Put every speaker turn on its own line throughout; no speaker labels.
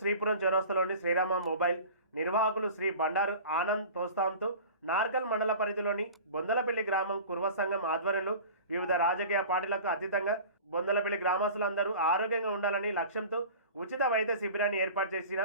Sripuram చౌరస్తలోని Srirama mobile నిర్వాహకులు శ్రీ బండారు ఆనంద్ తోస్తాంతో నార్కల్ మండల పరిధిలోని బొందలపల్లి గ్రామం కుర్వ సంఘం ఆధ్వర్యంలో వివిధ రాజకీయ పార్టీలకు అతీతంగా బొందలపల్లి గ్రామస్తులందరూ ఆరోగ్యంగా ఉండాలని లక్ష్యంతో ఉచిత వైద్య శిబిరాన్ని ఏర్పాటు చేసిన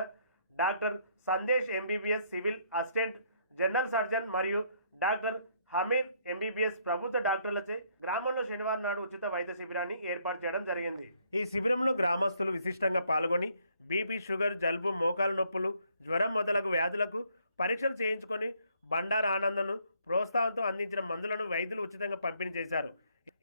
doctor Sandesh MBBS civil assistant general surgeon మరియు డాక్టర్ హమీర్ ఎంబీబీఎస్ ప్రభుత్వ డాక్టర్లచే గ్రామంలో శనివారం నాడు ఉచిత వైద్య శిబిరాన్ని ఏర్పాటు చేయడం జరిగింది. ఈ శిబిరంలో గ్రామస్తులు విశిష్టంగా పాల్గొని బీపీ షుగర్ జలుబు మోకాలు నొప్పులు జ్వరం మొదలగు వ్యాధులకు పరీక్షలు చేయించుకొని బండారు ఆనందను ప్రోత్సాహంతో అందించిన మందులను వైద్యులు ఉచితంగా పంపిణీ చేశారు.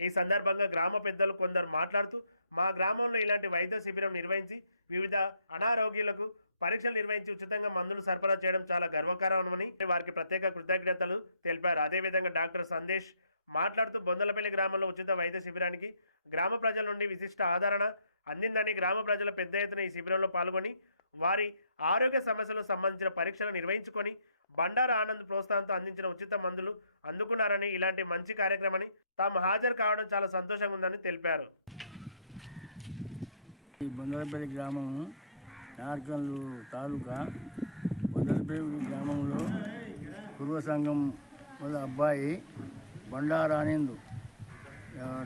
ఈ సందర్భంగా గ్రామ పెద్దలు కొందరు మాట్లాడుతూ మా గ్రామంలో ఇలాంటి వైద్య శిబిరం నిర్వహించి వివిధ అనారోగ్యులకు పరీక్షలు నిర్వహించి ఉచితంగా మందులు సరఫరా చేయడం చాలా గర్వకారణమని వారికి ప్రత్యేక కృతజ్ఞతలు తెలిపారు. అదేవిధంగా డాక్టర్ సందేశ్ మాట్లాడుతూ బొందలపల్లి గ్రామంలో ఉచిత వైద్య శిబిరానికి గ్రామ ప్రజల నుండి విశిష్ట ఆదరణ అందిందని గ్రామ ప్రజలు పెద్ద ఎత్తున ఈ శిబిరంలో పాల్గొని వారి ఆరోగ్య సమస్యలకు సంబంధించిన పరీక్షలు నిర్వహించుకొని బండారు ఆనంద్ ప్రోత్సాహంతో అందించిన ఉచిత మందులు అందుకున్నారని ఇలాంటి మంచి కార్యక్రమాన్ని తాము హాజరు కావడం చాలా సంతోషంగా ఉందని తెలిపారు.
ఈ బొందలపల్లి గ్రామం నార్కల్లు తాలూకా బొందలపల్లి గ్రామంలో పూర్వ సంఘం వాళ్ళ అబ్బాయి బండారానిందు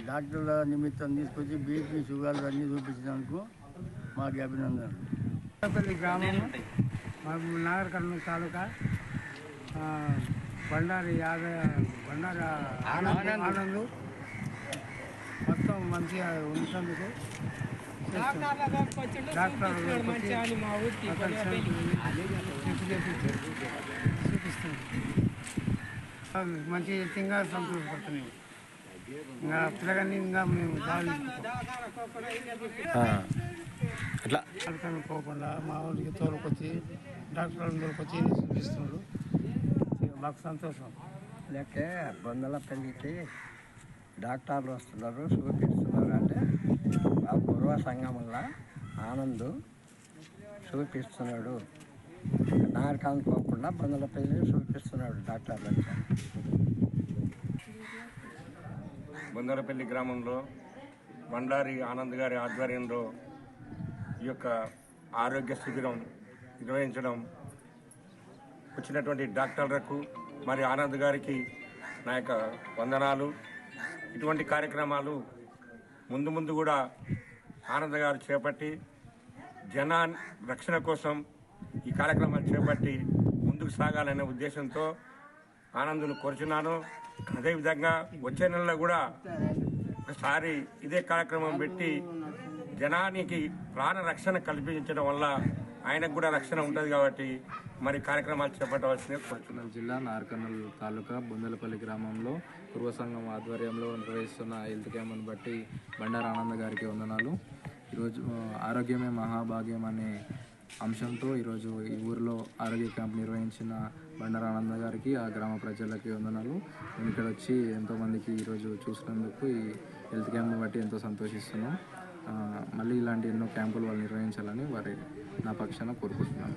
డాక్టర్ల నిమిత్తం తీసుకొచ్చి బీపీ షుగర్లు అన్నీ చూపించినందుకు మాకు అభినందనలు.
బొందలపల్లి గ్రామం మాకు నాగర్ కర్నూలు తాలూకా బండారి యాదవ బండారి ఆనంద్. ఆనంద్. మొత్తం మంచిగా ఉంచినందుకు డాక్టర్ మంచి ఇంకా సంతోషపడుతున్నాం ఇంకా పిల్లగాని ఇంకా మేము
అట్లా
అనుకోకుండా మా ఊరికి తోలుకొచ్చి డాక్టర్ తోలుకొచ్చి చూపిస్తున్నాడు మాకు సంతోషం
లేకపోతే బొందల పెళ్ళికి డాక్టర్లు వస్తున్నారు చూపిస్తున్నారు సేవా సంఘంలో ఆనంద్ చూపిస్తున్నాడు నారకాలం పోకుండా బొందలపల్లి చూపిస్తున్నాడు డాక్టర్లు
బందరపల్లి గ్రామంలో మండారి ఆనంద్ గారి ఆధ్వర్యంలో ఈ యొక్క ఆరోగ్య శిబిరం నిర్వహించడం వచ్చినటువంటి డాక్టర్లకు మరి ఆనంద్ గారికి నా యొక్క వందనాలు. ఇటువంటి కార్యక్రమాలు ముందు ముందు కూడా ఆనంద్ గారు చేపట్టి జనా రక్షణ కోసం ఈ కార్యక్రమాన్ని చేపట్టి ముందుకు సాగాలనే ఉద్దేశంతో ఆనందును కోరుచున్నాను. అదేవిధంగా వచ్చే నెలలో కూడా ఒకసారి ఇదే కార్యక్రమం పెట్టి జనానికి ప్రాణ రక్షణ కల్పించడం వల్ల ఆయనకు కూడా రక్షణ ఉంటుంది కాబట్టి మరి కార్యక్రమాలు చేపట్టవలసిందే
కోరుతున్నాం జిల్లా నార్కర్నూల్ తాలూకా బొందలపల్లి గ్రామంలో పూర్వ సంఘం ఆధ్వర్యంలో నిర్వహిస్తున్న హెల్త్ క్యాంప్ను బట్టి బండారు ఆనంద్ గారికి వందనాలు. ఈరోజు ఆరోగ్యమే మహాభాగ్యం అనే అంశంతో ఈరోజు ఈ ఊరిలో ఆరోగ్య క్యాంప్ నిర్వహించిన బండారు ఆనంద్ గారికి ఆ గ్రామ ప్రజలకి వందనాలు. నేను ఇక్కడ వచ్చి ఎంతోమందికి ఈరోజు చూసినందుకు ఈ హెల్త్ క్యాంప్ను బట్టి ఎంతో సంతోషిస్తున్నాం. మళ్ళీ ఇలాంటి ఎన్నో క్యాంపులు వాళ్ళు నిర్వహించాలని వారి నా పక్షాన కోరుకుంటున్నాను.